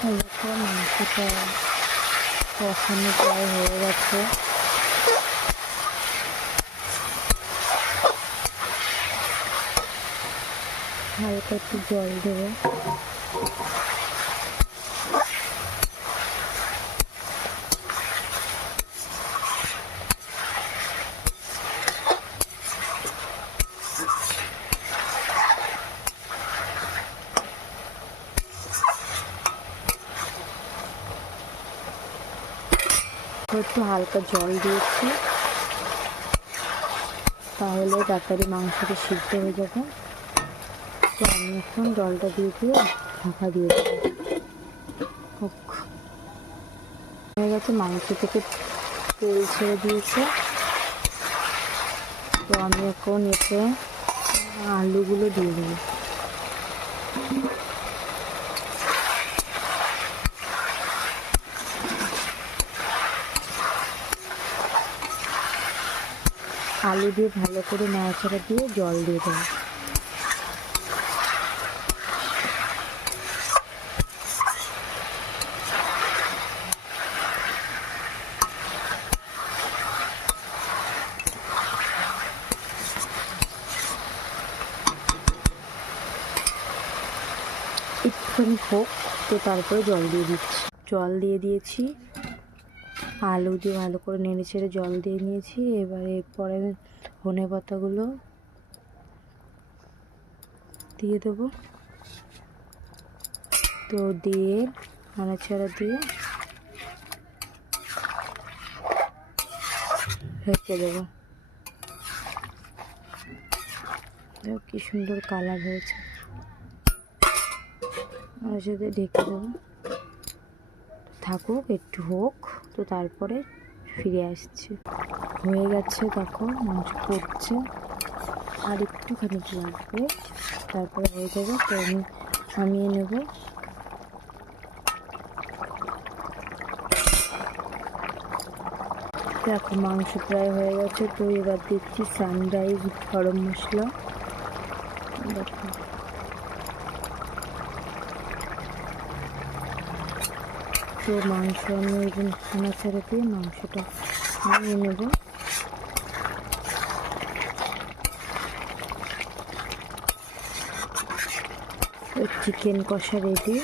দেখো মাংসটা কষানো প্রায় হয়ে গেছে। হালকা একটু জল দেবো। একটু হালকা জল দিয়েছি, তাহলে তাড়াতাড়ি মাংসটা সিদ্ধ হয়ে যাবে। তো আমি এখন জলটা দিয়ে ঢাকা দিয়ে দেবো। হয়ে গেছে, মাংস থেকে তেল ছেড়ে দিয়েছে। তো আমি এখন এতে আলুগুলো দিয়ে দেবো। আলু দিয়ে ভালো করে নাড়াচাড়া দিয়ে জল দিয়ে দেবো। একটুখানি হোক, তো তারপরে জল দিয়ে দিচ্ছি। জল দিয়ে দিয়েছি, আলু দিয়ে ভালো করে নেড়ে ছেড়ে জল দিয়ে নিয়েছি। এরপরে আমি ধনে পাতাগুলো দিয়ে দেবো। তো দিয়ে নাড়াচাড়া দিয়ে রেখে দেবো। দেখো কি সুন্দর কালার হয়েছে। আর সাথে ঢেকে দেবো, থাকুক একটু হোক, তো তারপরে ফিরে আসছি। হয়ে গেছে, দেখো মাংস পড়ছে, আর একটুখানি লাগবে, তারপরে হয়ে যাবে। তো আমি নামিয়ে নেব। দেখো মাংস প্রায় হয়ে গেছে। তো এবার দিচ্ছি সানরাইজ গরম মশলা। দেখো তো মাংস আমি ওই দিন নাড়াচাড়া দিয়ে মাংসটা নিয়ে নেব। চিকেন কষা রেডি।